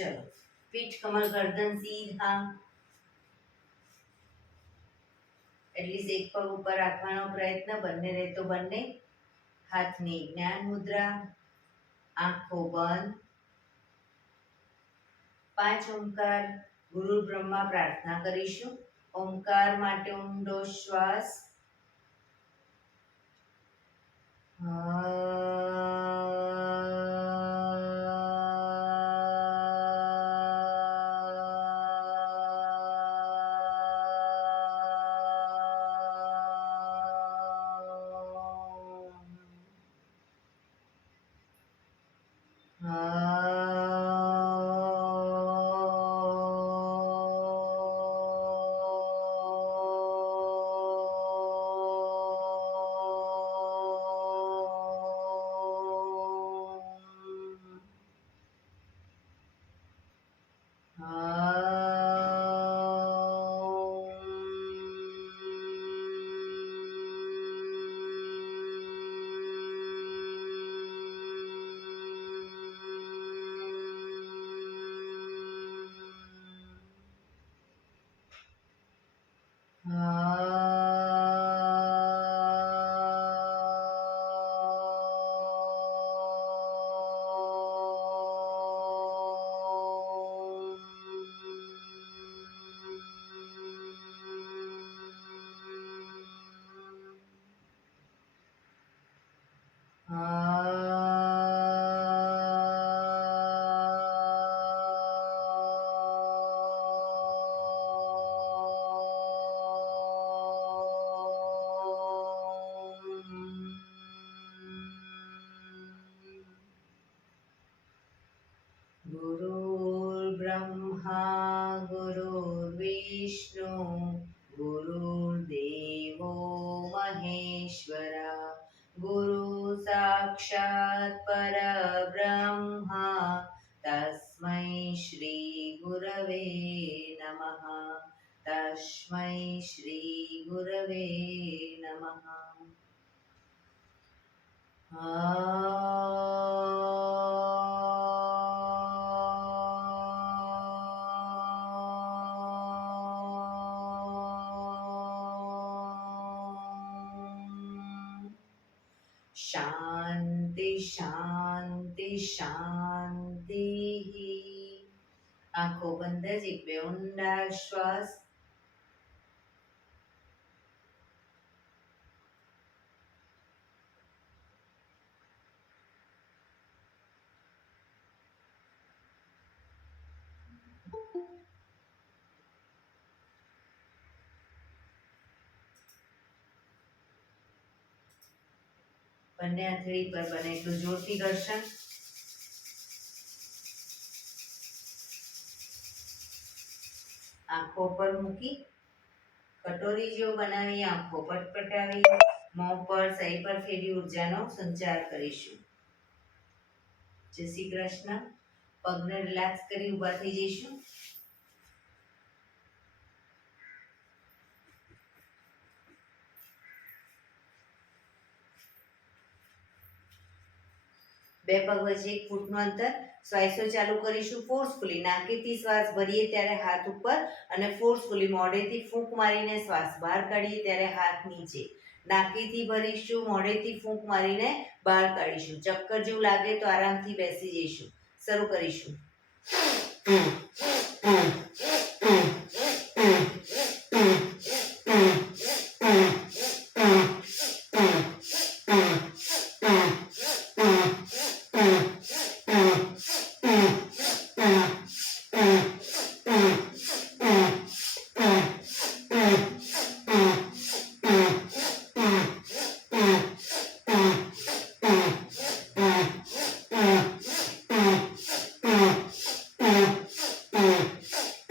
ચલો, પીઠ કમર ગરદન સીધા, એટલીસ્ટ એક પગ ઉપર રાખવાનો પ્રયત્ન, બંને રહે તો બંને. હાથની જ્ઞાન મુદ્રા, આંખો બંધ. 5 ઓમકાર ગુરુ બ્રહ્મા પ્રાર્થના કરીશું. ઓમકાર માટે ઊંડો શ્વાસ. गुरुर्ब्रह्मा गुरुर्विष्णु गुरुर्देवो महेश्वरा गुरु साक्षात् परब्रह्मा तस्मै श्री गुरवे नमः तस्मै श्री गुरवे नमः। शांति शांति शांति। आंखों बंद, जीभे ऊंडा श्वास। બંને હથેળી પર બને એટલું જોરથી ઘર્ષણ. આંખો પર મૂકી કટોરી જેવું બનાવી આંખો પટપટાવી મોં પર સહી પર ફેરી ઉર્જાનો સંચાર કરીશું. જય શ્રી કૃષ્ણ. પગને રિલેક્સ કરી ઊભા થઈ જઈશું. બે પગ વચ્ચે 1 ફૂટનું અંતર. શ્વાસો ચાલુ કરીશું ફોર્સફુલી. નાકેથી શ્વાસ ભરીએ ત્યારે હાથ ઉપર અને ફોર્સફુલી મોઢેથી ફૂંક મારીને શ્વાસ બહાર કાઢીએ ત્યારે હાથ નીચે. નાકેથી ભરીશું, મોઢેથી ફૂંક મારીને બહાર કાઢીશું. ચક્કર જેવું લાગે તો આરામથી બેસી જઈશું. શરૂ કરીશું.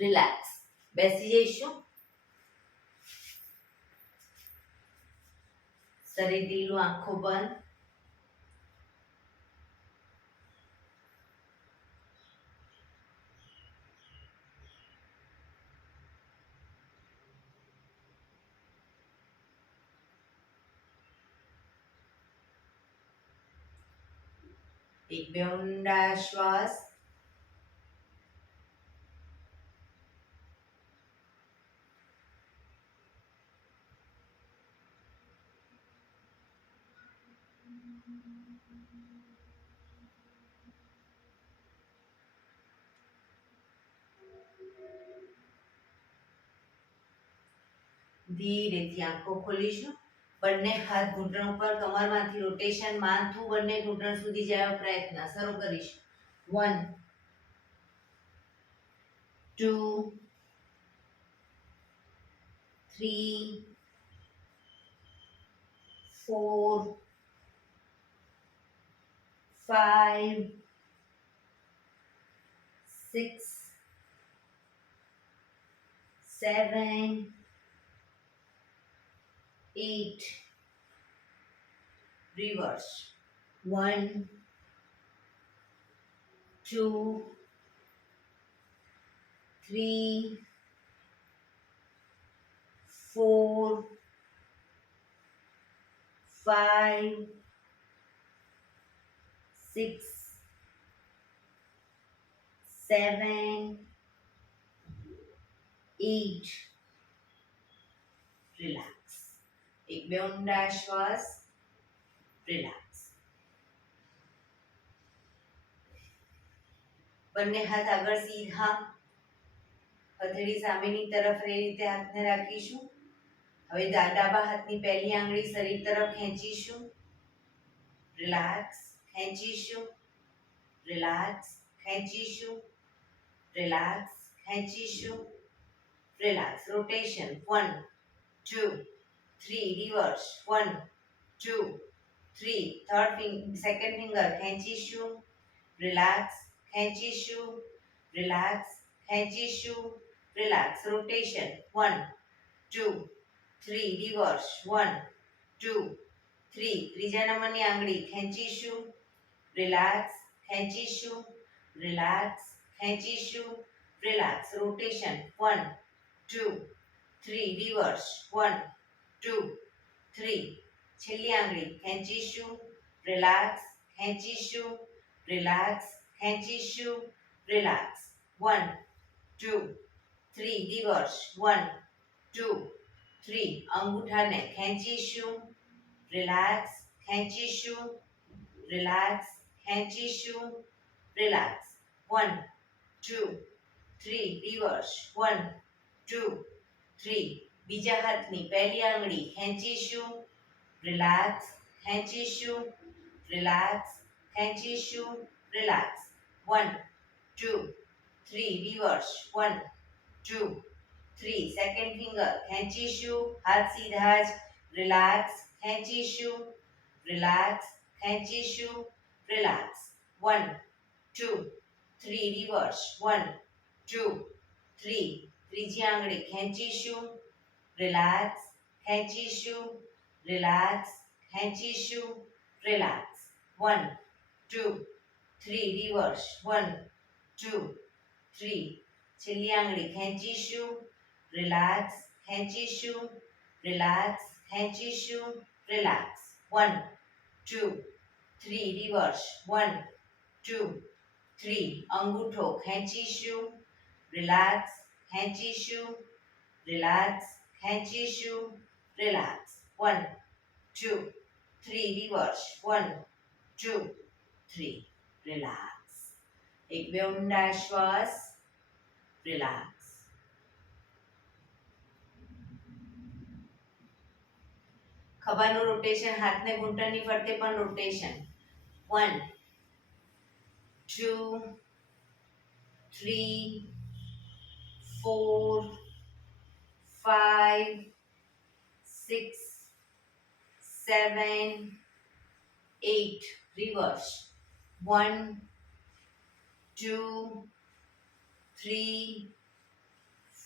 રિલેક્સ. બેસી જઈશું. શરીર ઢીલું, આંખો બંધ. એક બે ઊંડા શ્વાસ. ધીરેથી આંખો ખોલીશું. બંને હાથ ઘૂંટણ ઉપર, કમરમાંથી રોટેશન, માથું બંને ઘૂંટણ સુધી જાય પ્રયત્ન. શરૂ કરીશું. 1 2 3 4 5 6 7 8. Reverse. 1 2 3 4 5 6 7 8. રિલેક્સ. એક બે ઊંડા શ્વાસ. રિલેક્સ. બંને હાથ આગળ સીધા, હથેળી સામેની તરફ એ રીતે હાથને રાખીશું. હવે ડાબા હાથની પહેલી આંગળી શરીર તરફ ખેંચીશું. Relax. ખેંચીશું. Relax. ખેંચીશું. Relax. ખેંચીશું. Relax. Rotation. 1 2 3. Reverse. 1 2 3. Second finger ખેંચીશું. Relax. ખેંચીશું. Relax. ખેંચીશું. Relax. Rotation. 1 2 3. Reverse. 1 2 3. ત્રીજા નંબરની આંગળી ખેંચીશું. Relax. ખેંચીશું. Relax. ખેંચીશું. Relax. Rotation. 1 2 3. Reverse. 1 2 3. છેલ્લી આંગળી ખેંચીશું. Relax. ખેંચીશું. Relax. ખેંચીશું. Relax. 1 2 3. Reverse. 1 2 3. અંગૂઠાને ખેંચીશું. Relax. ખેંચીશું. Relax. ખેંચીશું. Relax. 1 2 3. Reverse. 1 2 3. બીજા હાથની પહેલી આંગળી ખેંચીશું. Relax. ખેંચીશું. Relax. ખેંચીશું. Relax. 1 2 3. Reverse. 1 2 3. Second finger ખેંચીશું. હાથ સીધા જ. રિલેક્સ. ખેંચીશું. રિલેક્સ. ખેંચીશું. રિલેક્સ. 1 2 3. રિવર્સ. 1 2 3. ત્રીજી આંગળી ખેંચીશું. રિલેક્સ. ખેંચીશું. રિલેક્સ. ખેંચીશું. રિલેક્સ. 1 2 3. રિવર્સ. 1 2 3. છેલ્લી આંગળી ખેંચીશું. રિલેક્સ. ખેંચીશું. રિલેક્સ. ખેંચીશું. રિલેક્સ. 1 2 3. રિવર્સ. 1 2 3. અંગૂઠો ખેંચીશું. Relax. ખેંચીશું. Relax. ખેંચીશું. Relax. 1 2 3. Reverse. 1 2 3. Relax. એક બે ઊંડા શ્વાસ. રિલેક્સ. ખભાનું રોટેશન, હાથને ઘૂંટણની ફરતે પણ રોટેશન. 1 2 3 4 5 6 7 8. Reverse. 1 2 3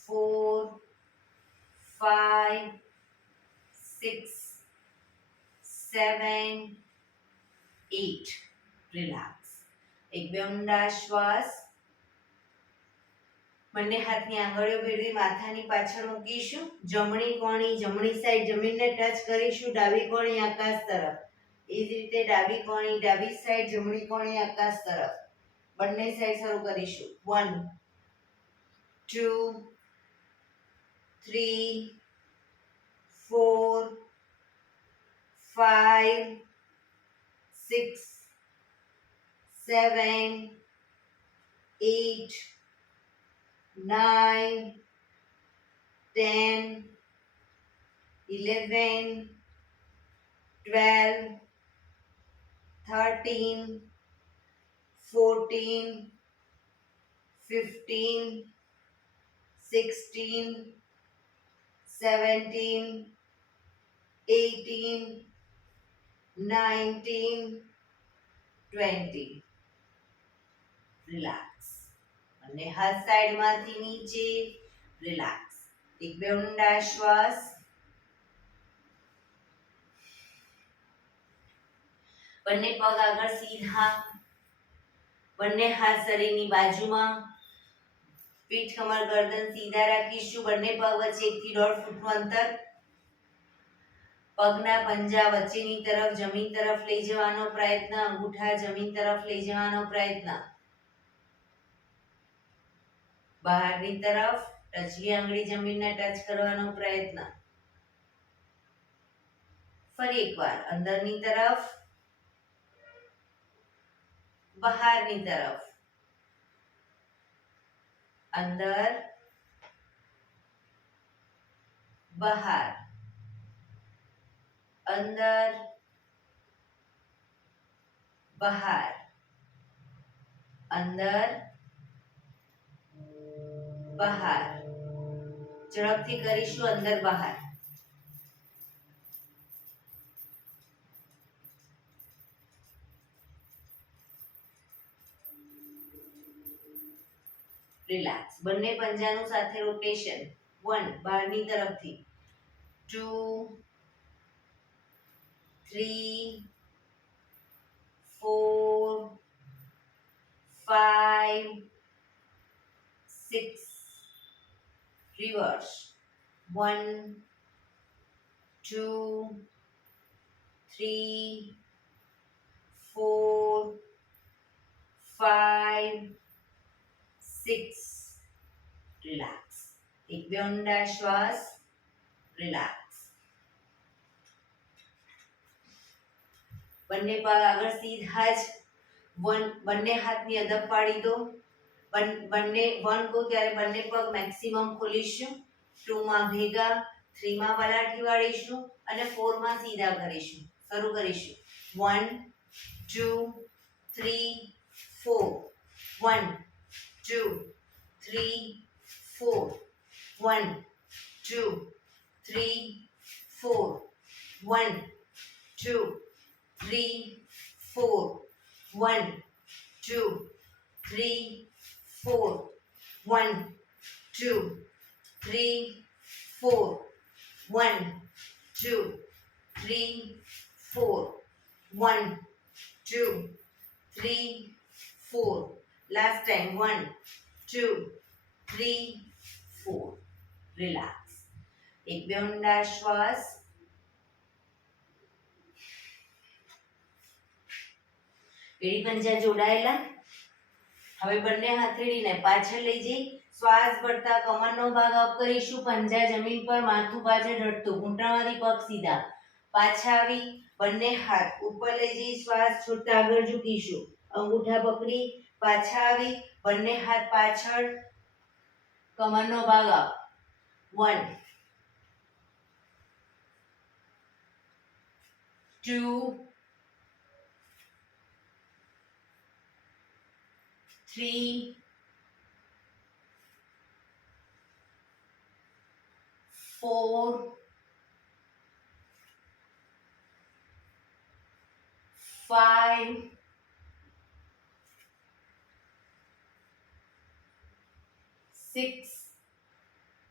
4 5 6 7 8 રિલેક્સ. એક બે ઊંડા શ્વાસ. બંને હાથની આંગળીઓ ભેળવી માથાની પાછળ મૂકીશું. જમણી કોણી જમણી સાઈડ જમીનને ટચ કરીશું. ડાબી કોણી આકાશ તરફ. એ જ રીતે ડાબી કોણી ડાબી સાઈડ જમણી કોણી આકાશ તરફ. બંને સાઈડ શરૂ કરીશું. 1 2 3 4 5 6 7 8 9 10 11 12 13 14 15 16 17 18 19 20 રિલેક્સ. અને હાથ સાઈડમાંથી નીચે રિલેક્સ. એક બે ઊંડા શ્વાસ. બંને પગ આગળ સીધા. બંને હાથ શરીરની બાજુમાં. પીઠ કમર ગરદન સીધા રાખીશું. બંને પગ વચ્ચે 1 થી 1.5 ફૂટનું અંતર. પગના પંજા વચ્ચેની તરફ જમીન તરફ લઈ જવાનો પ્રયત્ન. અંગૂઠા જમીન તરફ લઈ જવાનો પ્રયત્ન. બહારની તરફ ટચલી આંગળી જમીનને ટચ કરવાનો પ્રયત્ન. ફરી એકવાર અંદરની તરફ બહારની તરફ. અંદર બહાર. અંદર બહાર. અંદર બહાર. ઝડપથી કરીશું. અંદર બહાર. રિલેક્સ. બંને પંજાનું સાથે રોટેશન. 1 બહારની તરફથી. 2 3 4 5 6 રિવર્સ. 1 2 3 4 5 6 રિલેક્સ. એક બે ઊંડા શ્વાસ. રિલેક્સ. બંને પગ આગળ સીધા જ. બંને હાથની અદબ પાડી દો. બંને 1 કહું ત્યારે બંને પગ મેક્સિમમ ખોલીશું. 2 માં ભેગા. 3 માં પલાઠી વાળીશું અને 4 માં સીધા કરીશું. શરૂ કરીશું. 1 2 3 4 1 2 3 4 1 2 3 4 1 2 3 4 1 2 3 4 1 2 3 4 1 2 3 4 1 2 3 4. Last time. 1 2 3 4. રિલેક્સ. એક બે ઊંડા શ્વાસ. એડી પંજા જોડાયેલા. હવે બંને હથેળીને પાછળ લઈ જઈ શ્વાસ ભરતા કમરનો ભાગ અપ કરીશું. પંજા જમીન પર, માથું પાછળ ઢળતું. ઘૂંટણમાંથી પગ સીધા. પાછા આવી બંને હાથ ઉપર લઈ જઈ શ્વાસ છોડતા આગળ ઝૂકીશું. અંગૂઠા પકડી પાછા આવી બંને હાથ પાછળ. કમરનો ભાગ અપ. 1 2 3 4 5 6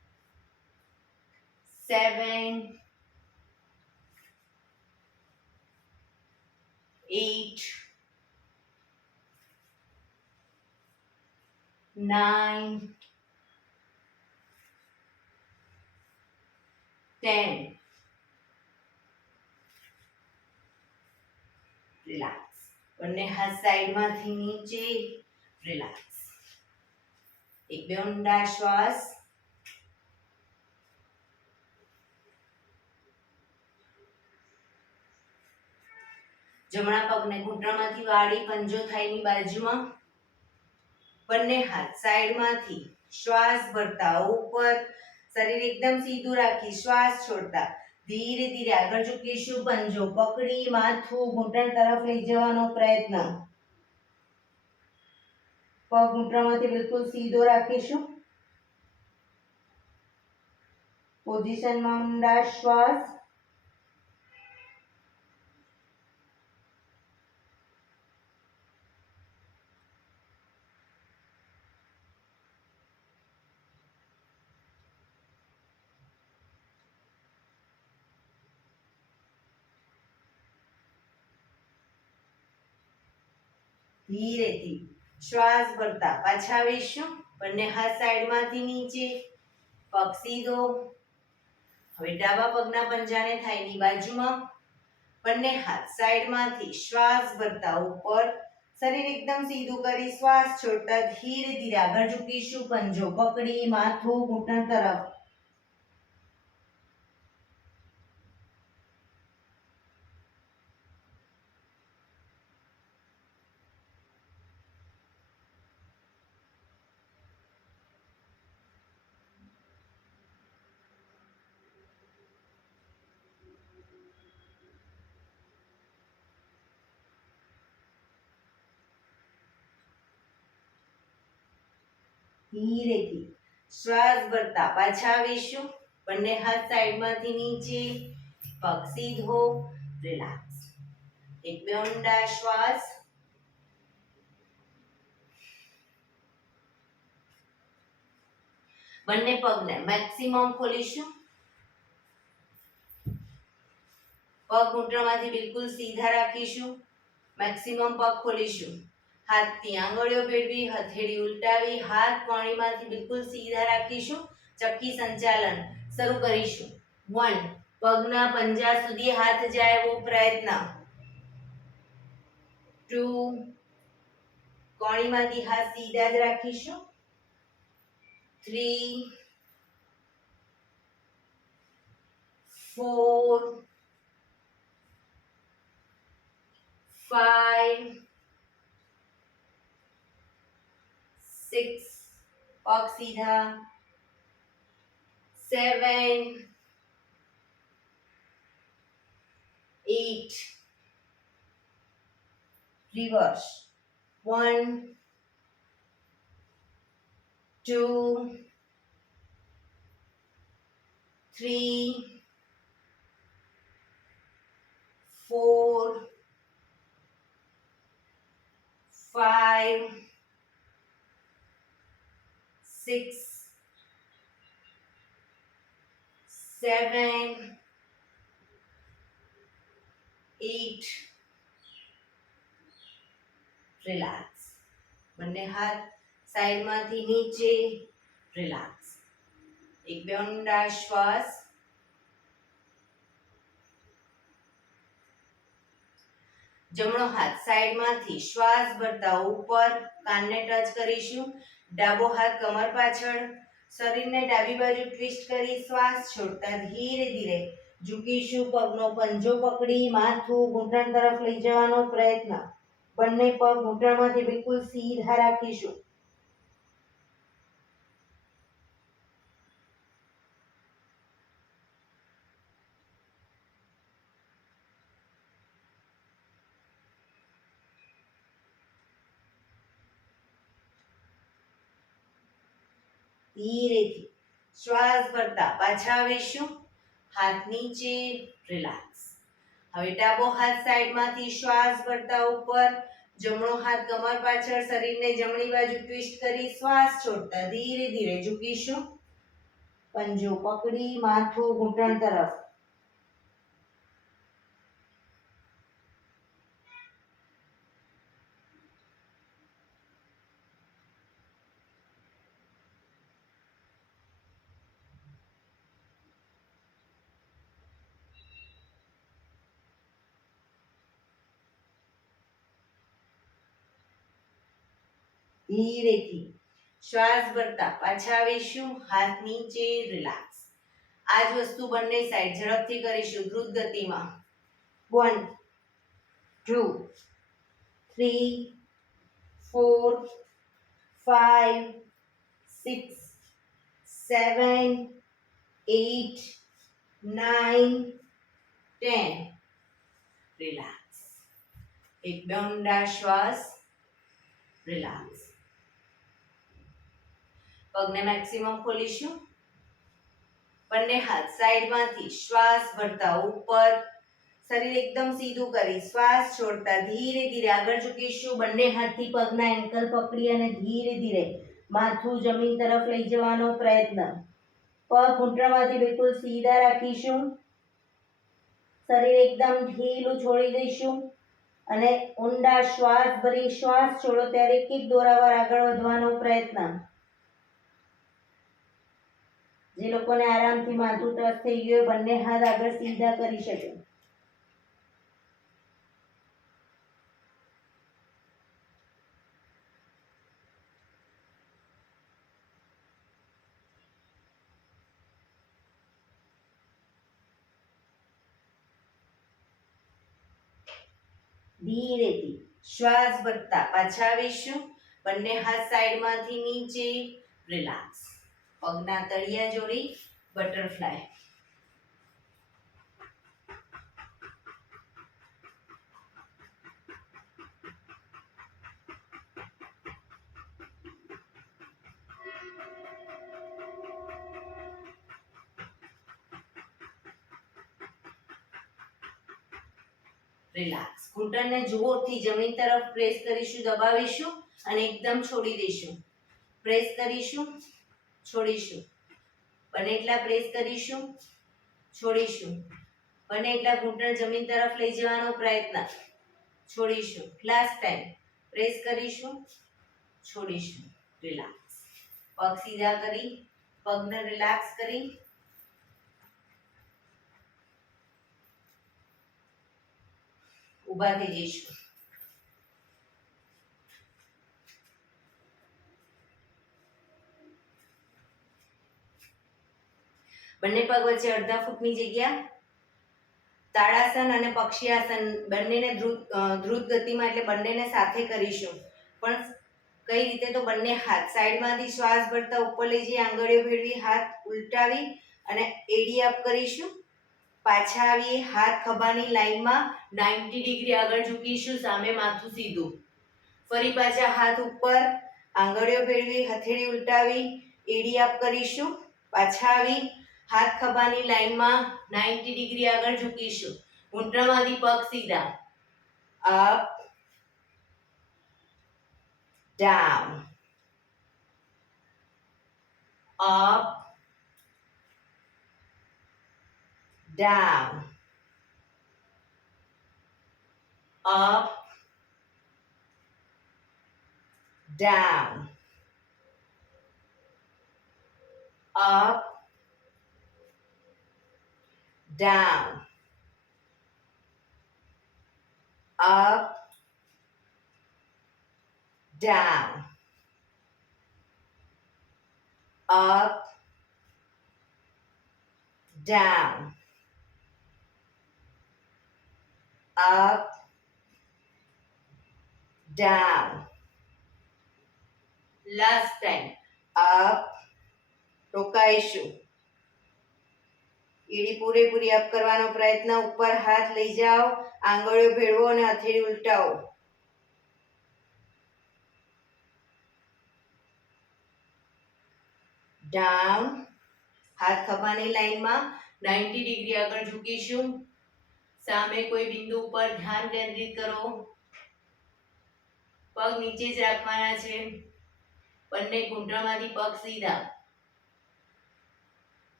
7 8 9 10 રિલેક્સ બંને હાથ સાઈડમાંથી નીચે રિલેક્સ એક બે ઊંડા શ્વાસ જમણા પગને ઘૂંટણમાંથી વાળી પંજો થાઈની બાજુમાં બંને હાથ સાઈડમાંથી શ્વાસ ભરતા ઉપર શરીર એકદમ સીધું રાખી શ્વાસ છોડતા ધીરે ધીરે આગળ ઝૂકીશું પંજો પકડી માથું ઘૂંટણ તરફ લઈ જવાનો પ્રયત્ન પગ ઘૂંટણમાંથી બિલકુલ સીધો રાખીશું પોઝિશનમાં ઊંડા શ્વાસ ધીરેથી શ્વાસ ભરતા પાછા આવીશું બંને હાથ સાઈડમાંથી નીચે પગ સીધો હવે ડાબા પગના પંજાને થાઈની બાજુમાં બંને હાથ સાઈડમાંથી શ્વાસ ભરતા ઉપર શરીર એકદમ સીધું કરી શ્વાસ છોડતા ધીરે ધીરે આગળ ઝૂકીશું પંજો પકડી માથું ઘૂંટણ તરફ ધીરેથી શ્વાસ ભરતા પાછા આવીશું બંને હાથ સાઈડમાંથી નીચે પગ સીધો રિલેક્સ એક બે ઊંડા શ્વાસ બંને પગને મેક્સિમમ ખોલીશું પગ ઘૂંટણમાંથી બિલકુલ સીધા રાખીશું મેક્સિમમ પગ ખોલીશું હાથની આંગળીઓ ભેળવી હથેળી ઉલટાવી હાથ કોણીમાંથી બિલકુલ સીધા રાખીશું ચક્કી સંચાલન શરૂ કરીશું 1 પગના પંજા સુધી હાથ જાય એવો પ્રયત્ન 2 કોણીમાંથી હાથ સીધા જ રાખીશું 3 4 5 6 પગ સીધા 7 8 reverse 1 2 3 4 5 6 7 8 રિલેક્સ બંને હાથ સાઈડમાંથી નીચે રિલેક્સ એક બે ઊંડા શ્વાસ જમણો હાથ સાઈડમાંથી શ્વાસ ભરતા ઉપર કાનને ટચ કરીશું ડાબો હાથ કમર પાછળ શરીરને ડાબી બાજુ ટ્વિસ્ટ કરી શ્વાસ છોડતા ધીરે ધીરે ઝૂકીશું પગનો પંજો પકડી માથું ઘૂંટણ તરફ લઈ જવાનો પ્રયત્ન બંને પગ ઘૂંટણમાંથી બિલકુલ સીધા રાખીશું ધીરેથી શ્વાસ ભરતા પાછા આવીશું હાથ નીચે રિલેક્સ હવે ડાબો હાથ સાઈડમાંથી શ્વાસ ભરતા ઉપર જમણો હાથ કમર પાછળ શરીરને જમણી બાજુ ટ્વિસ્ટ કરી શ્વાસ છોડતા ધીરે ધીરે ઝૂકીશું પંજો પકડી માથું ઘૂંટણ તરફ. ધીરેથી શ્વાસ ભરતા પાછા આવીશું. હાથ નીચે, રિલેક્સ. આ જ વસ્તુ બંને સાઈડ ઝડપથી કરીશું, દ્રુત ગતિમાં. 1 2 3 4 5 6 7 8 9 10. રિલેક્સ. એકદમ ઊંડા શ્વાસ. રિલેક્સ. પગને મેક્સિમમ ખોલીશું. બંને હાથ સાઈડમાંથી શ્વાસ ભરતા ઉપર, શરીર એકદમ સીધું કરી શ્વાસ છોડતા ધીરે ધીરે આગળ ઝૂકીશું. બંને હાથથી પગના એન્કલ પકડી અને ધીરે ધીરે માથું જમીન તરફ લઈ જવાનો પ્રયત્ન. પગ ઘૂંટણમાંથી બિલકુલ સીધા રાખીશું. શરીર એકદમ ઢીલું છોડી દઈશું અને ઊંડા શ્વાસ ભરી શ્વાસ છોડો ત્યારે એક એક દોરાવાર આગળ વધવાનો પ્રયત્ન. જે લોકોને આરામથી માથું ટચ થઈ ગયું બંને હાથ આગળ સીધા કરી શકે. ધીરેથી શ્વાસ ભરતા પાછા આવીશું. બંને હાથ સાઈડમાંથી નીચે. રિલેક્સ. પગના તળિયા જોડી બટરફ્લાય. રિલેક્સ. ઘૂંટણને જોરથી જમીન તરફ પ્રેસ કરીશું, દબાવીશું અને એકદમ છોડી દઈશું. પ્રેસ કરીશું, છોડીશું. બને એટલા પ્રેસ કરીશું, છોડીશું. બને એટલા ઘૂંટણ જમીન તરફ લઈ જવાનો પ્રયત્ન. છોડીશું. લાસ્ટ ટાઈમ પ્રેસ કરીશું, છોડીશું. રિલેક્સ. પગ સીધા કરી, પગને રિલેક્સ કરી ઊભા થઈ જઈશું. બંને પગ વચ્ચે અડધા ફૂટની જગ્યા. તાળાસન અને પક્ષી આસન બંનેને દ્રુત ગતિમાં એટલે બંનેને સાથે કરીશું. પણ કઈ રીતે? તો બંને હાથ સાઈડમાંથી શ્વાસ ભરતા ઉપર લઈ જઈ આંગળીઓ ભેળવી હાથ ઉલટાવી અને એડી અપ કરીશું. પાછા આવીએ, હાથ ખભાની લાઈનમાં 90 ડિગ્રી આગળ ઝૂકીશું, સામે માથું સીધું. ફરી પાછા હાથ ઉપર, આંગળીઓ ભેળવી હથેળી ઉલટાવી એડી અપ કરીશું. પાછા આવી હાથ ખભાની લાઈનમાં 90 ડિગ્રી આગળ ઝૂકીશું. ઘૂંટણમાંથી પગ સીધા. Up, down, up, down, up, down, up, down, up, down, up, down, up, down. Last time. up, રોકાઈશું. એડી પૂરેપૂરી અપ કરવાનો પ્રયત્ન. ઉપર હાથ લઈ જાઓ, આંગળીઓ ભેળવો અને હથેળી ઉલટાવો. ડાઉન. હાથ ખભાની લાઈનમાં 90 ડિગ્રી આગળ ઝૂકીશું. સામે કોઈ બિંદુ ઉપર ધ્યાન કેન્દ્રિત કરો. પગ નીચે જ રાખવાના છે. બંને ઘૂંટણમાંથી પગ સીધા.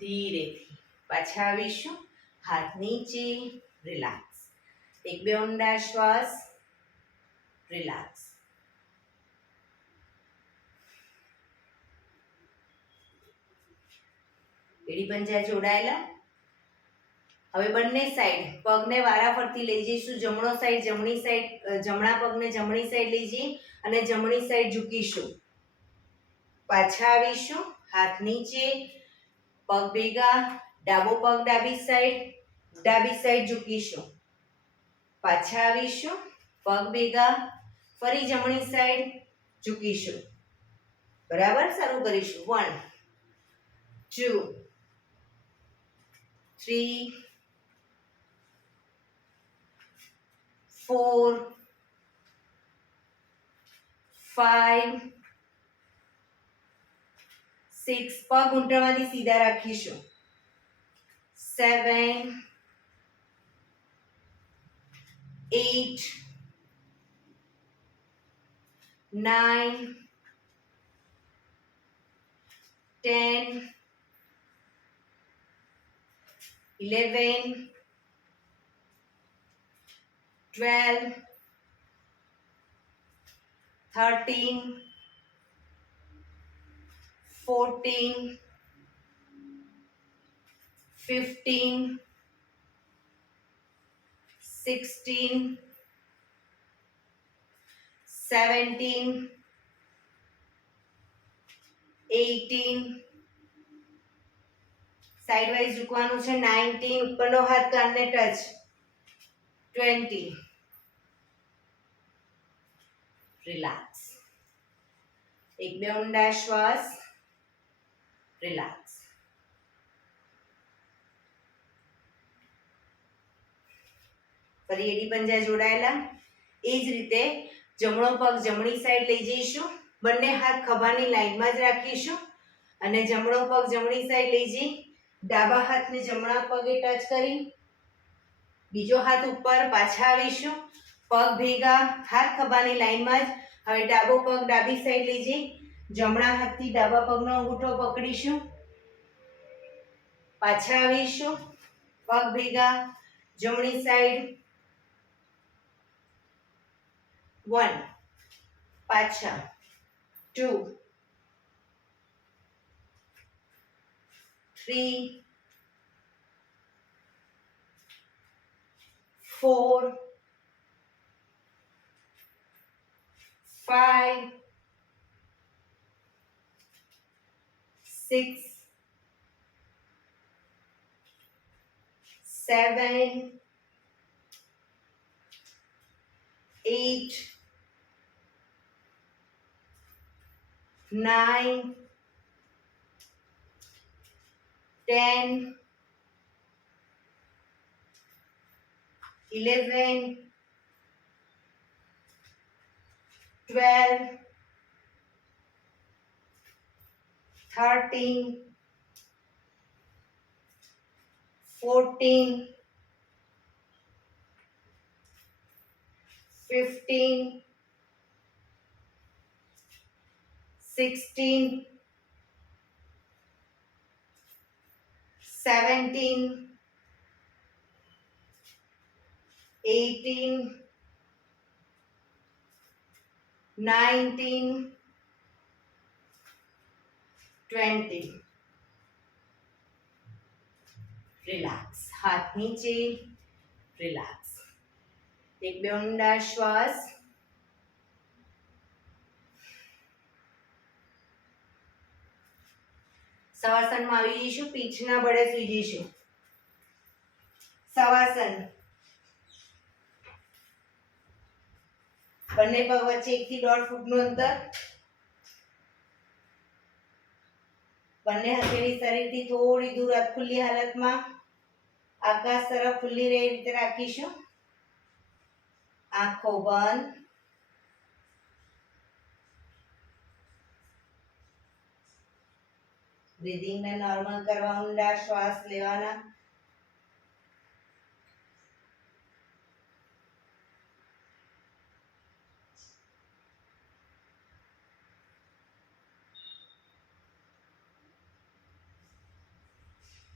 ધીરેથી. પાછા આવીશું. હાથ નીચે, રિલેક્સ. એક બે ઊંડા શ્વાસ, રિલેક્સ. એડી પંજા જોડાયેલા. હવે બંને સાઈડ પગને વારાફરતી લઈ જઈશું. જમણો સાઈડ જમણી સાઈડ, જમણા પગને જમણી સાઈડ લઈ જઈ અને જમણી સાઈડ ઝૂકીશું. પાછા આવીશું. હાથ નીચે, પગ ભેગા, ડાબો પગ ડાબી સાઈડ ઝૂકીશું. પાછા આવીશું. પગ ભેગા, ફરી જમણી સાઈડ ઝૂકીશું. બરાબર. શરૂ કરીશું. 1 2 3 4 5 6. પગ ઊંટામાંથી સીધા રાખીશું. 7 8 9 10 11 12 13 14 15 16 17 18 સાઈડ વાઇઝ ઝૂકવાનું છે. 19 ઉપરનો હાથ કાનને ટચ. 20 રિલેક્સ. એક બે ઊંડા શ્વાસ, રિલેક્સ. ફરી એડી પંજા જોડાયેલા. એ જ રીતે જમણો પગ જમણી સાઈડ લઈ જઈશું. બંને હાથ ખભાની લાઈનમાં જ રાખીશું અને જમણો પગ જમણી સાઈડ લઈ જઈ ડાબા હાથને જમણા પગે ટચ કરી બીજો હાથ ઉપર. પાછા આવીશું. પગ ભેગા, હાથ ખભાની લાઈનમાં જ. હવે ડાબો પગ ડાબી સાઈડ લઈ જઈ જમણા હાથથી ડાબા પગનો અંગૂઠો પકડીશું. પાછા આવીશું. પગ ભેગા, જમણી સાઈડ. 1 પાછા 2 3 4 5 6 7 8 9 10 11 12 13 14 15 16 17 18 19 20 રિલેક્સ. હાથ નીચે, રિલેક્સ. એક બે ઊંડા શ્વાસ. શવાસનમાં આવી જઈશું. પીઠના બળે સૂઈ જઈશું. શવાસન. બંને પગ વચ્ચે 1 થી 1.5 ફૂટનું અંતર. બંને હથેળી શરીરથી થોડી દૂર ખુલ્લી હાલતમાં આકાશ તરફ ખુલ્લી રહે એ રીતે રાખીશું. આંખો બંધ. બ્રીધિંગને નોર્મલ કરવા ઊંડા શ્વાસ લેવાના.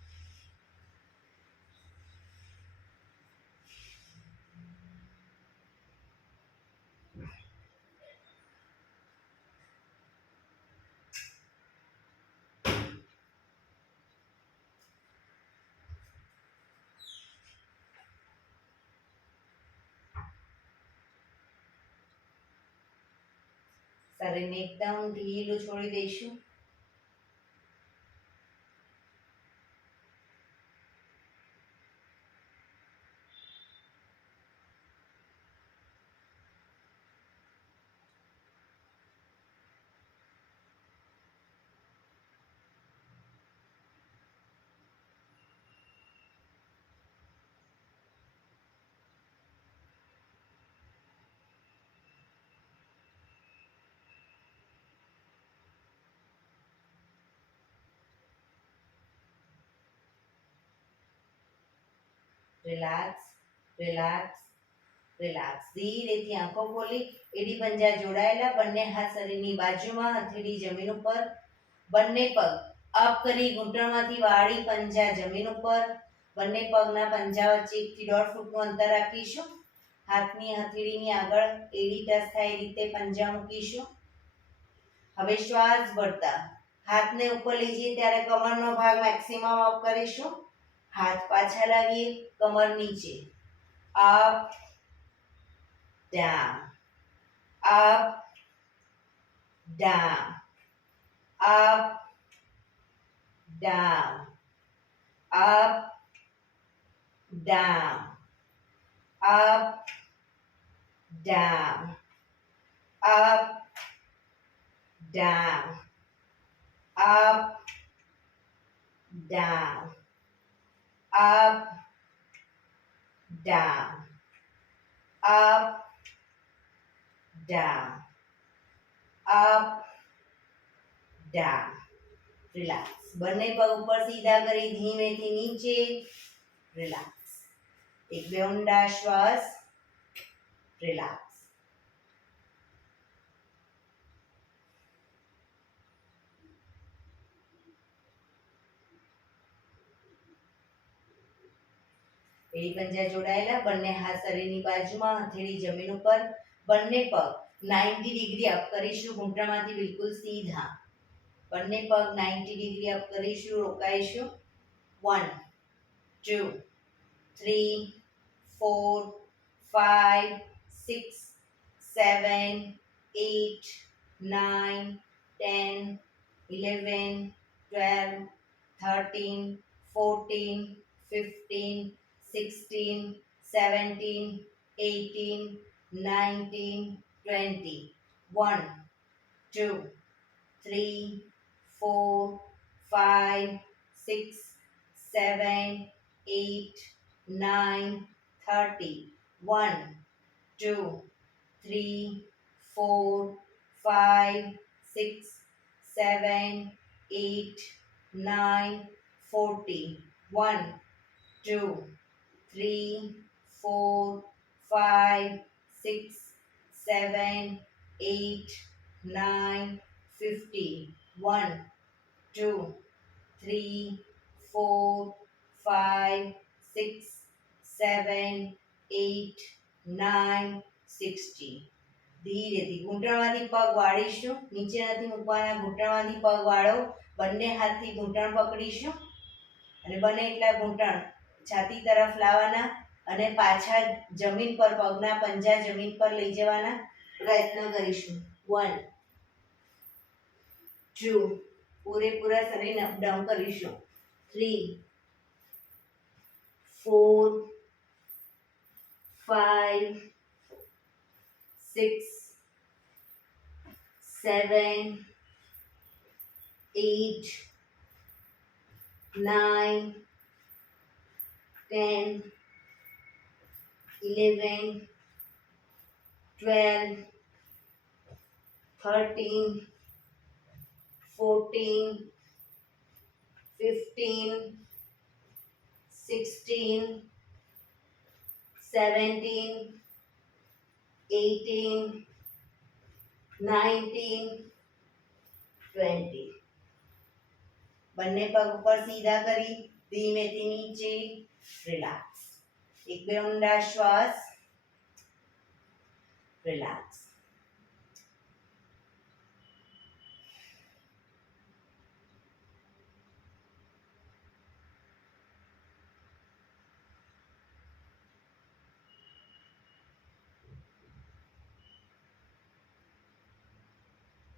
શરીરને એકદમ ઢીલું છોડી દઈશું. Relax, relax, relax. ધીરેથી આંખો ખોલી એડી પંજા જોડાયેલા, બંને હાથ શરીરની બાજુમાં, હથેળી જમીન ઉપર, બંને પગ અપ કરી ઘૂંટણમાંથી વાળી પંજા જમીન ઉપર, બંને પગના પંજા વચ્ચે 1 થી 1.5 ફૂટનું અંતર રાખીશું. હાથની હથેળીની આગળ એડી ટચ થાય એ રીતે પંજા મૂકીશું. હવે શ્વાસ ભરતા હાથને ઉપર લઈ જઈએ ત્યારે કમરનો ભાગ મેક્સિમમ અપ કરીશું. હાથ પાછા લાવીએ, કમર નીચે, up down, up down, up down, up down, up down, up down, up down, up down, up down, up down. Relax. બંને પગ ઉપર સીધા કરી ધીમેથી નીચે. રિલેક્સ. એક બે ઊંડા શ્વાસ. રિલેક્સ. એડી પંજા જોડાયેલા, બંને હાથ શરીરની બાજુમાં, હથેળી જમીન ઉપર, બંને પગ 90 ડિગ્રી અપ કરીશું, ઘૂંટણમાંથી બિલકુલ સીધા. બંને પગ 90 ડિગ્રી અપ કરીશું, રોકાઈશું. 1 2 3 4 5 6 7 8 9 10 11 12 13 14 15 16 17 18 19 20. 1 2 3 4 5 6 7 8 9 30. 1 2 3 4 5 6 7 8 9 40. 1 2 3 4 5 6 7 8 9 50. 1 2 3 4 5 6 7 8 9 60. ધીરેથી ઘૂંટણમાંથી પગ વાળીશું, નીચે નથી મૂકવાના, ઘૂંટણમાંથી પગ વાળો, બંને હાથથી ઘૂંટણ પકડીશું અને બને એટલા ઘૂંટણ છાતી તરફ લાવવાના અને પાછા જમીન પર, પગના પંજા જમીન પર લઈ જવાના પ્રયત્ન કરીશું. 1 2 પૂરેપૂરા શરીરને અપ ડાઉન કરીશું. 3 4 5 6 7 8 9 10 11 12 13 14 15 16 17 18 19 20. બંને પગ ઉપર સીધા કરી ધીમેથી નીચે. રિલેક્સ. એક બે ઊંડા શ્વાસ. રિલેક્સ.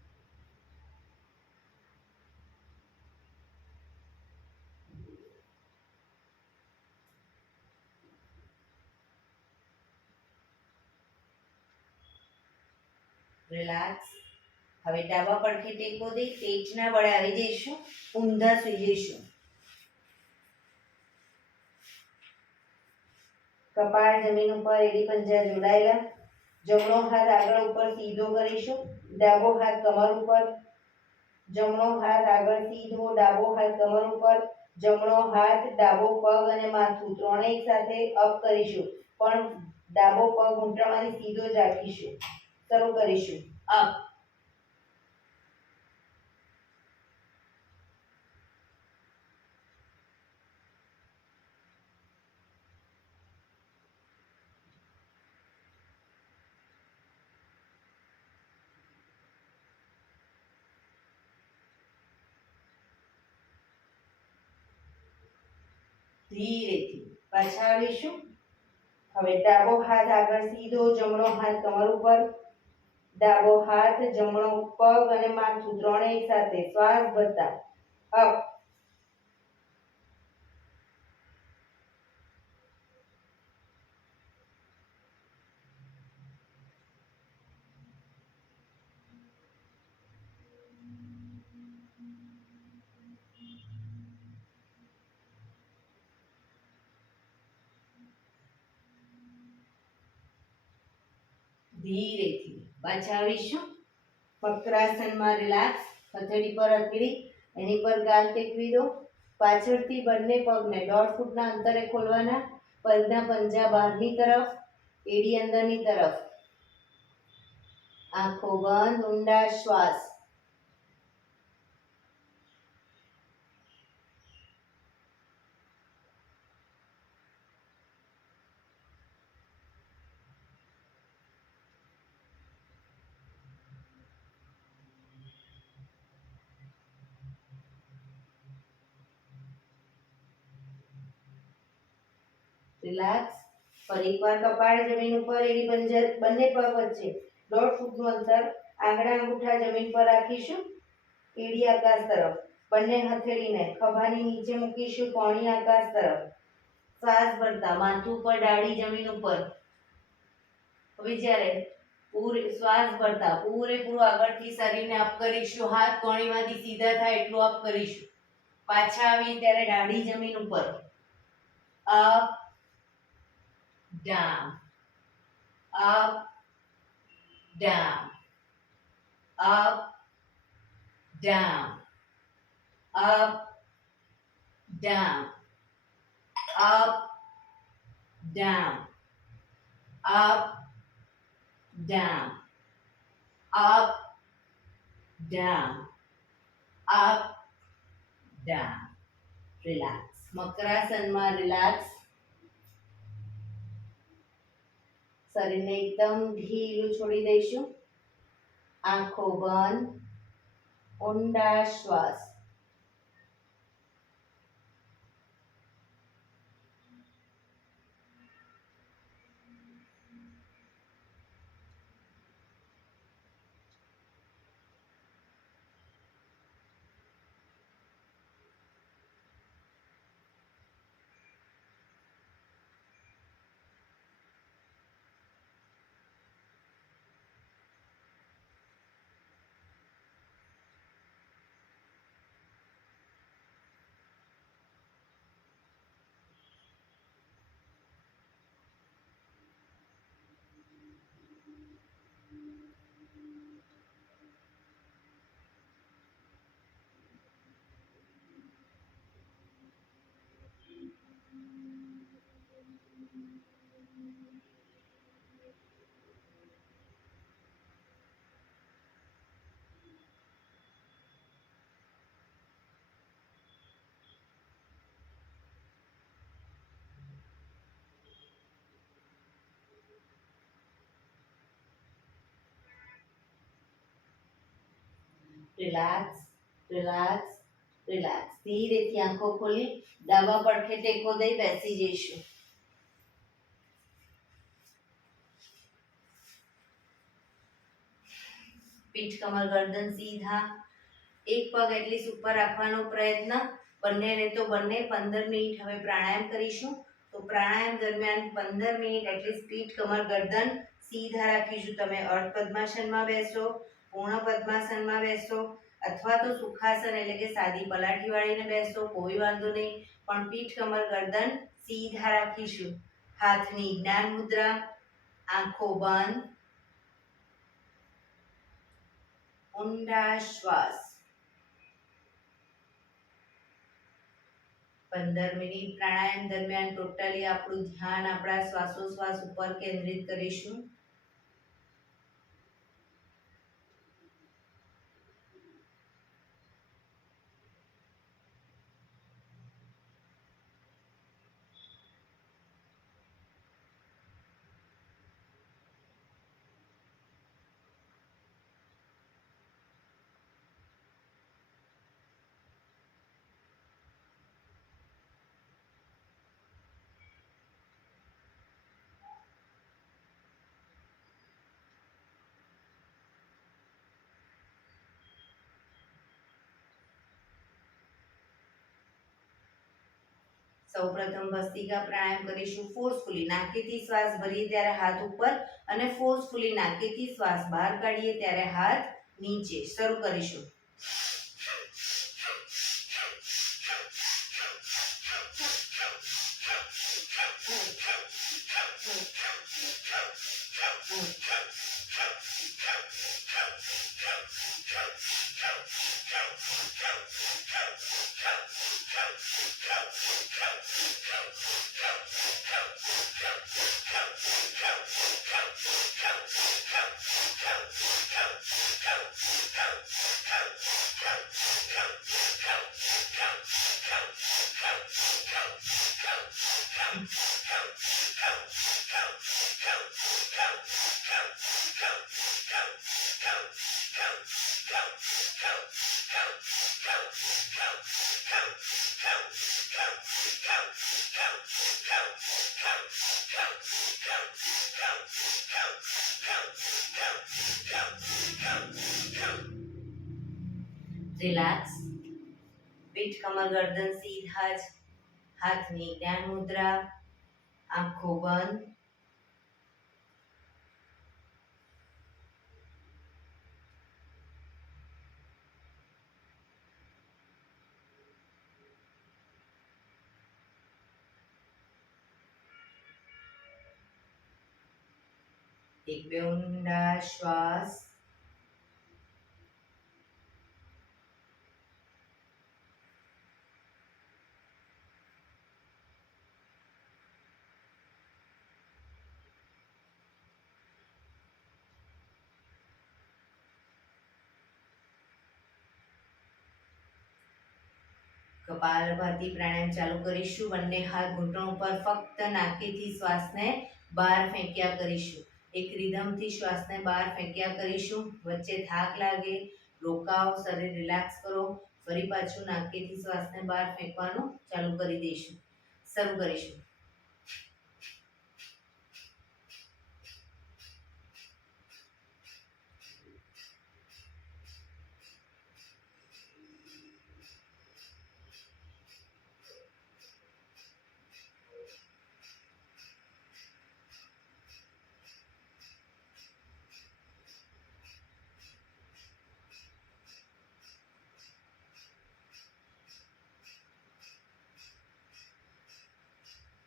રિલેક્સ. હવે ડાબા પડખે ટેકો દઈ પેટના બળે આવી જઈશું, ઊંધા સુઈ જઈશું. કપાળ જમીન ઉપર, એડી પંજા જોડાયેલા. જમણો હાથ આગળ ઉપર સીધો કરીશું, ડાબો હાથ કમર ઉપર. જમણો હાથ આગળ સીધો, ડાબો હાથ કમર ઉપર. જમણો હાથ, ડાબો પગ અને માથું ત્રણેય એક સાથે અપ કરીશું, પણ ડાબો પગ ઘૂંટણમાંથી સીધો જ રાખીશું. શરૂ કરીશું. અપ. ધીરેથી પાછા આવીશું. હવે ડાબો હાથ આગળ સીધો, જમણો હાથ કમર ઉપર. ડાબો હાથ, જમણો પગ અને માથું ત્રણેય એક સાથે શ્વાસ ભરતા અપ. ધીરેથી પાછા આવીશું. વક્રાસનમાં રિલેક્સ. હથેળી પર હથેળી, એની પર ગાલ ટેકવી દો. પાછળથી બંને પગને 1.5 ફૂટના અંતરે ખોલવાના. પગના પંજા બહારની તરફ, એડી અંદરની તરફ. આંખો બંધ, ઊંડા શ્વાસ. રિલેક્સ. ફરી એકવાર કપાળ જમીન ઉપર, એડી પંજા બંને પગ વચ્ચે 1.5 ફૂટનું અંતર. આંગળા અંગૂઠા જમીન પર રાખીશું, એડી આકાશ તરફ. બંને હથેળીને ખભાની નીચે મૂકીશું, કોણી આકાશ તરફ. શ્વાસ ભરતા માથું પર, દાઢી જમીન ઉપર. હવે જ્યારે શ્વાસ ભરતા પૂરેપૂરું આગળથી શરીરને અપ કરીશું. હાથ કોણીમાંથી સીધા થાય એટલું અપ કરીશું. પાછા આવી ત્યારે દાઢી જમીન ઉપર. Up, down, up, down, up, down, up, down, up, down, up, down, up, down, up, down. Relax. મકરાસનમાં relax. શરીરને એકદમ ઢીલું છોડી દઈશું. આંખો બંધ, ઊંડા શ્વાસ. Relax, relax, relax. ધીરેથી આંખો ખોલી ડાબા પડખે ટેકો દઈ બેસી જઈશું. પીઠ કમર ગરદન સીધા. એક પગ એટલીસ્ટ ઉપર રાખવાનો પ્રયત્ન. બંનેને તો બંને 15 મિનિટ હવે પ્રાણાયામ કરીશું. તો પ્રાણાયામ દરમિયાન 15 મિનિટ એટલીસ્ટ પીઠ કમર ગરદન સીધા રાખીશું. તમે અર્ધ પદ્માસનમાં બેસો, પૂર્ણ પદ્માસનમાં બેસો, અથવા તો સુખાસન એટલે કે સાદી પલાઠી વાળીને બેસો, કોઈ વાંધો નહીં. પણ પીઠ કમર ગરદન સીધા રાખીશું. હાથની જ્ઞાન મુદ્રા, આંખો બંધ, ઊંડા શ્વાસ. 15 મિનિટ પ્રાણાયામ દરમિયાન ટોટલી આપણું ધ્યાન આપણા શ્વાસોશ્વાસ ઉપર કેન્દ્રિત કરીશું. સૌપ્રથમ ભસ્ત્રિકા પ્રાણાયામ કરીશું. ફોર્સફુલી નાકેથી શ્વાસ ભરીએ ત્યારે હાથ ઉપર અને ફોર્સફુલી નાકેથી શ્વાસ બહાર કાઢીએ ત્યારે હાથ નીચે. શરૂ કરીશું. રિલેક્સ. પીઠ કમર ગરદન સીધા જ. હાથની જ્ઞાન મુદ્રા, આંખો બંધ. એક બે ઊંડા શ્વાસ. કપાલભાતી પ્રાણાયામ ચાલુ કરીશું. બંને હાથ ઘૂંટણ ઉપર, ફક્ત નાકેથી શ્વાસને બહાર ફેંક્યા કરીશું. એક રિધમથી શ્વાસને બહાર ફેંક્યા કરીશું. વચ્ચે થાક લાગે, રોકાઓ, શરીર રિલેક્સ કરો. ફરી પાછું નાકેથી શ્વાસને બહાર ફેંકવાનું ચાલુ કરી દઈશું. શરૂ કરીશું.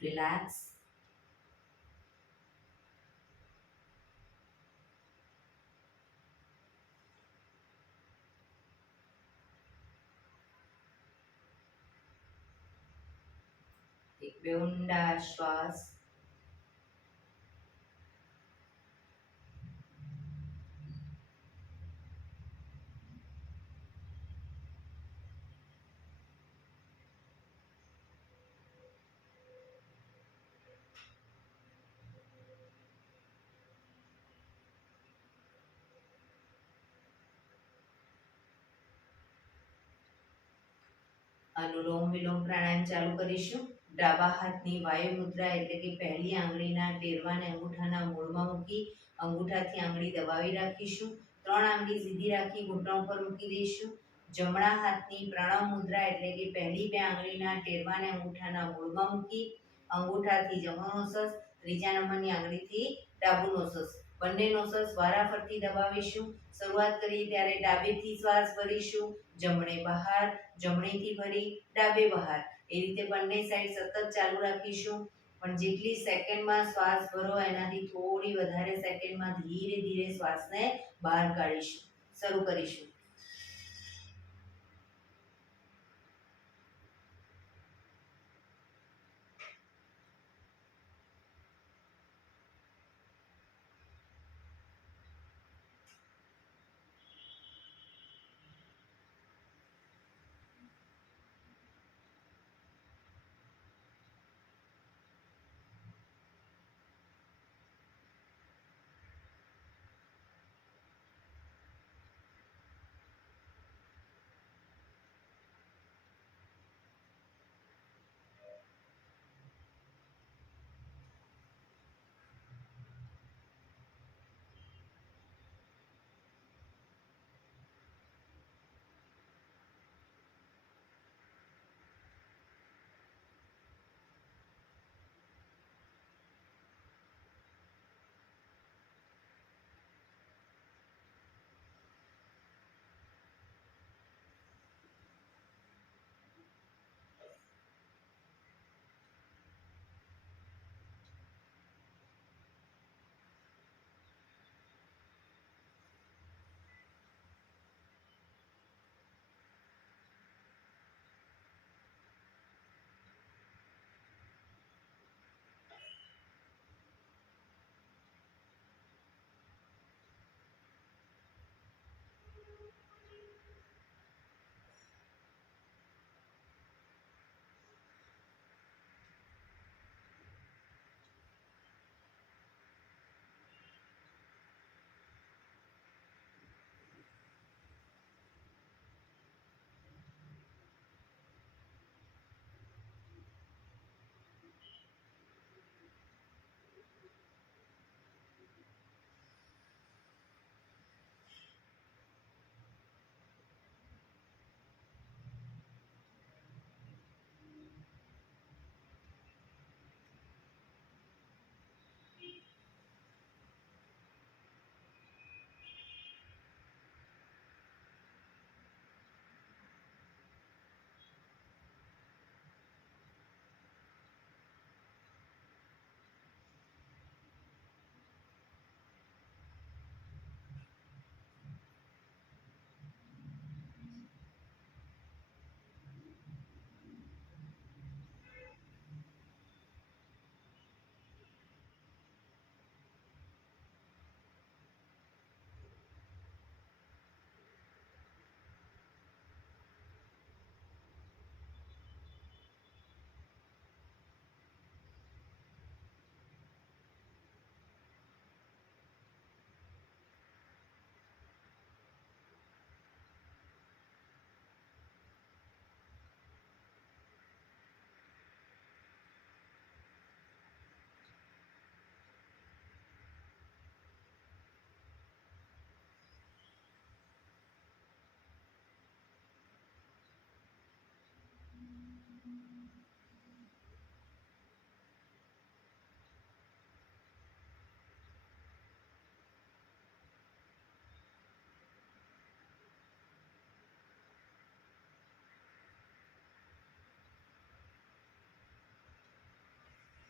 relax. એક બે ઊંડા શ્વાસ. અનુલોમ વિલોમ પ્રાણાયામ ચાલુ કરીશું. ડાબા હાથની વાયુ મુદ્રા એટલે કે પહેલી આંગળીના ટેરવાને અંગૂઠાના મૂળમાં મૂકી અંગૂઠાથી આંગળી દબાવી રાખીશું. 3 આંગળી સીધી રાખી ઘૂંટણ પર મૂકી દઈશું. જમણા હાથની પ્રણવ મુદ્રા એટલે કે પહેલી 2 આંગળીના ટેરવાને અંગૂઠાના મૂળમાં મૂકી અંગૂઠાથી જમણો નોસસ, ત્રીજા નંબરની આંગળીથી ડાબુ નોસસ, બંને નોસસ વારાફરતી દબાવીશું. શરૂઆત કરીએ ત્યારે ડાબેથી શ્વાસ ભરીશું, જમણે બહાર, જમણેથી ભરી ડાબે બહાર. એ રીતે બંને સાઈડ સતત ચાલુ રાખીશું. પણ જેટલી સેકન્ડમાં શ્વાસ ભરો એનાથી થોડી વધારે સેકન્ડમાં ધીરે ધીરે શ્વાસને બહાર કાઢીશું. શરૂ કરીશું.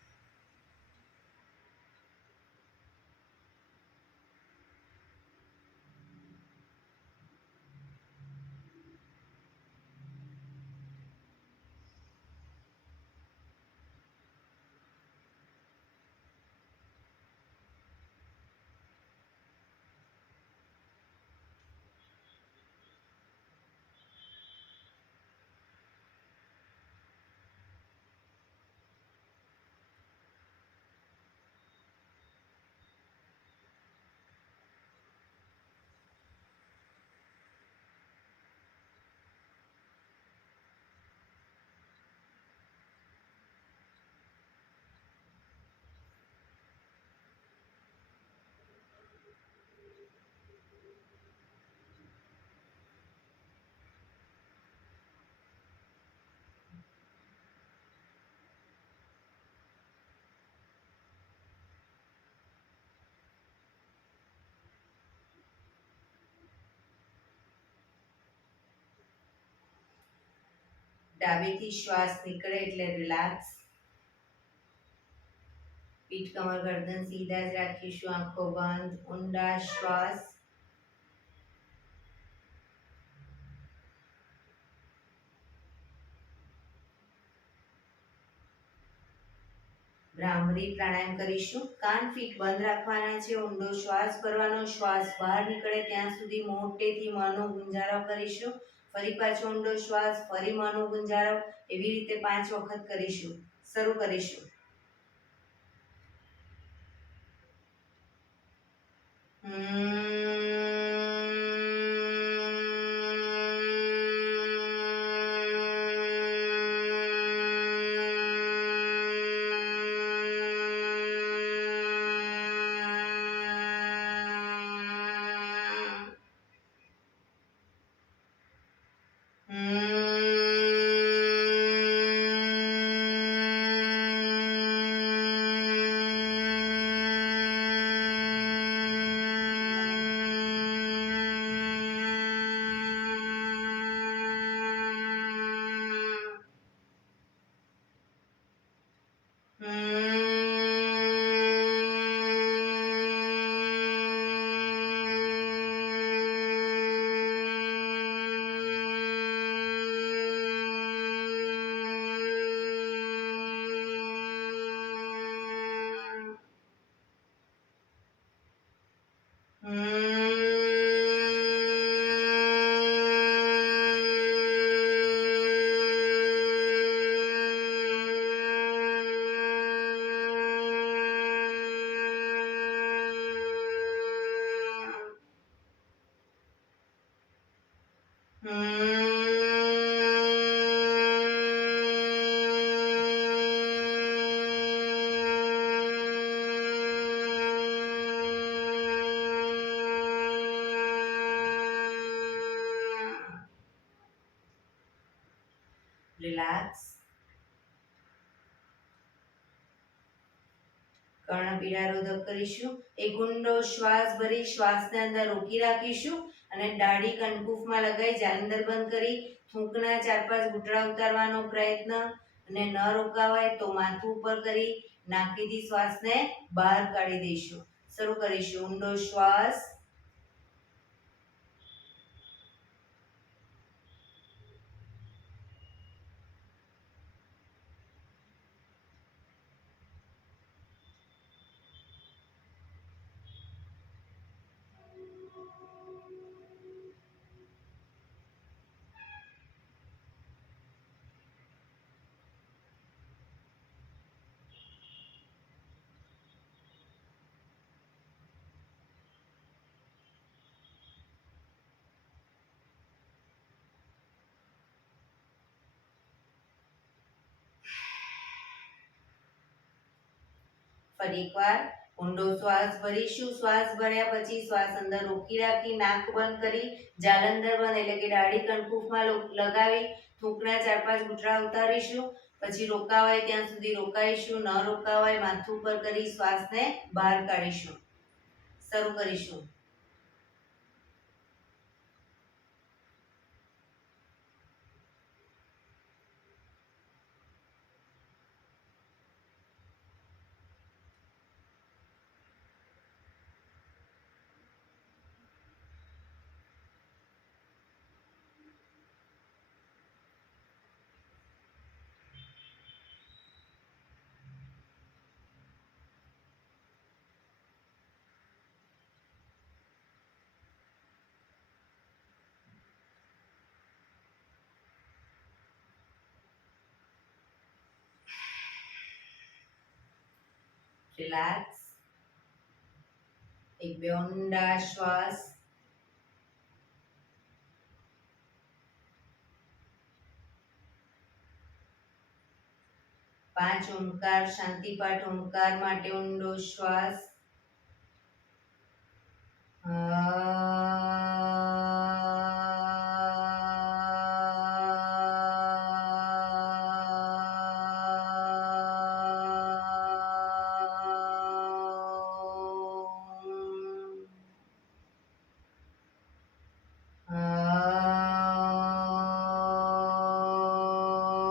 ડાબેથી શ્વાસ નીકળે એટલે રિલેક્સ. પીઠ કમર ગરદન સીધા જ રાખીશું. આંખો બંધ. ઊંડા શ્વાસ. ભ્રામરી પ્રાણાયામ કરીશું. કાન ફીટ બંધ રાખવાના છે. ઊંડો શ્વાસ ભરવાનો. શ્વાસ બહાર નીકળે ત્યાં સુધી મોટેથી મોંનો ગુંજારો કરીશું. ફરી પાછો ઊંડો શ્વાસ. ફરી મોંનો ગુંજારો. એવી રીતે 5 વખત કરીશું. શરૂ કરીશું. રિલેક્સ. કર્ણપીડારોધક કરીશું. એક ઊંડો શ્વાસ ભરી શ્વાસને અંદર રોકી રાખીશું અને દાઢી કનકુફમાં લગાવી જાલંધર બંધ કરી થૂંકના 4-5 ઘૂંટડા ઉતારવાનો પ્રયત્ન અને ન રોકાવાય તો માથું ઉપર કરી નાકીથી શ્વાસને બહાર કાઢી દઈશું. શરૂ કરીશું. ઊંડો શ્વાસ. ફરી એકવાર ઊંડો શ્વાસ ભરીશું. શ્વાસ ભર્યા પછી શ્વાસ અંદર રોકી રાખી નાક બંધ કરી જાલંધર બંધ એટલે કે દાઢી કનકુફમાં લગાવી થૂંકના 4-5 ઘૂંટડા ઉતારીશું. પછી રોકાવાય ત્યાં સુધી રોકાઈશું. ન રોકાવાય માથું ઉપર કરી શ્વાસને બહાર કાઢીશું. શરૂ કરીશું. રિલેક્સ. એક બે ઊંડા શ્વાસ. 5 ઓમકાર શાંતિપાઠ ઓમકાર માટે ઊંડો શ્વાસ.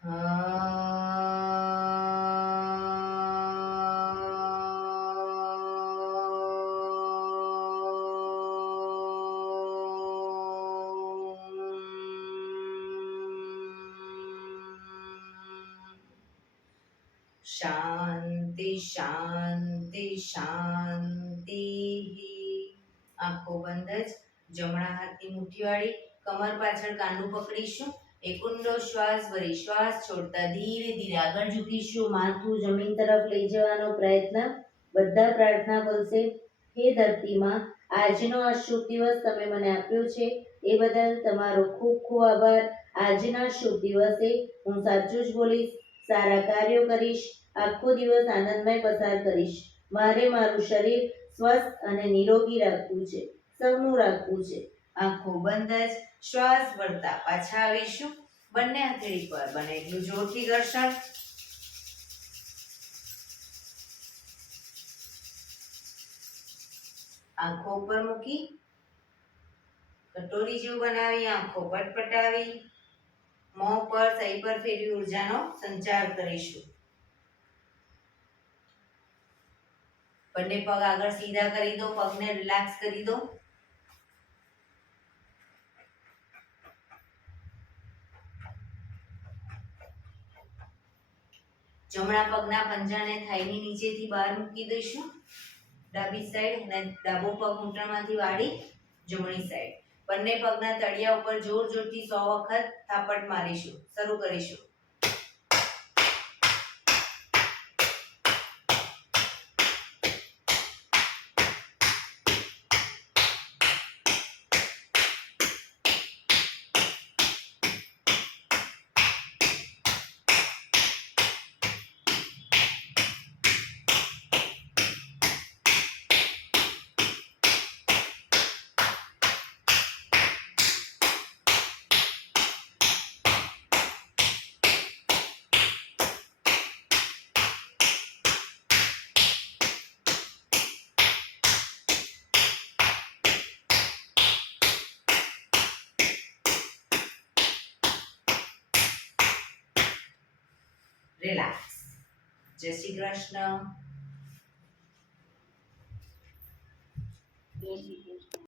શાંતિ શાંતિ શાંતિ. આંખો બંધ જ. જમણા હાથની મુઠ્ઠીવાળી કમર પાછળ કાંડું પકડીશું. એક ઊંડો શ્વાસ ભરી શ્વાસ છોડતા ધીરે ધીરે આગળ ઝૂકીશું. માથું જમીન તરફ લઈ જવાનો પ્રયત્ન. બધા પ્રાર્થના કરશે. હે ધરતીમાં, આજનો આ શુભ દિવસ તમે મને આપ્યો છે એ બદલ તમારો ખૂબ ખૂબ આભાર. આજના શુભ દિવસે હું સાચું જ બોલીશ, સારા કાર્યો કરીશ, આખો દિવસ આનંદમય પસાર કરીશ. મારે મારું શરીર સ્વસ્થ અને નિરોગી રાખવું છે, સૌનું રાખવું છે. આંખો બંધ જ. શ્વાસ ભરતા પાછા આવીશું. બંને હથેળી પર બને એટલું જોરથી ઘર્ષણ. આંખો ઉપર મૂકી કટોરી જેવું બનાવી આંખો પટપટાવી મોં પર સહી પર ફેરવી ઉર્જાનો સંચાર કરીશું. બંને પગ આગળ સીધા કરી દો, પગને રિલેક્સ કરી દો. જમણા પગના પંજાને થાઈની નીચેથી બહાર મૂકી દઈશું. ડાબી સાઈડ અને ડાબો પગ ઘૂંટણમાંથી વાળી જમણી સાઈડ. બંને પગના તળિયા ઉપર જોર જોરથી 100 વખત થાપટ મારીશું. શરૂ કરીશું. રિલેક્સ. જય શ્રી કૃષ્ણ. જય શ્રી કૃષ્ણ.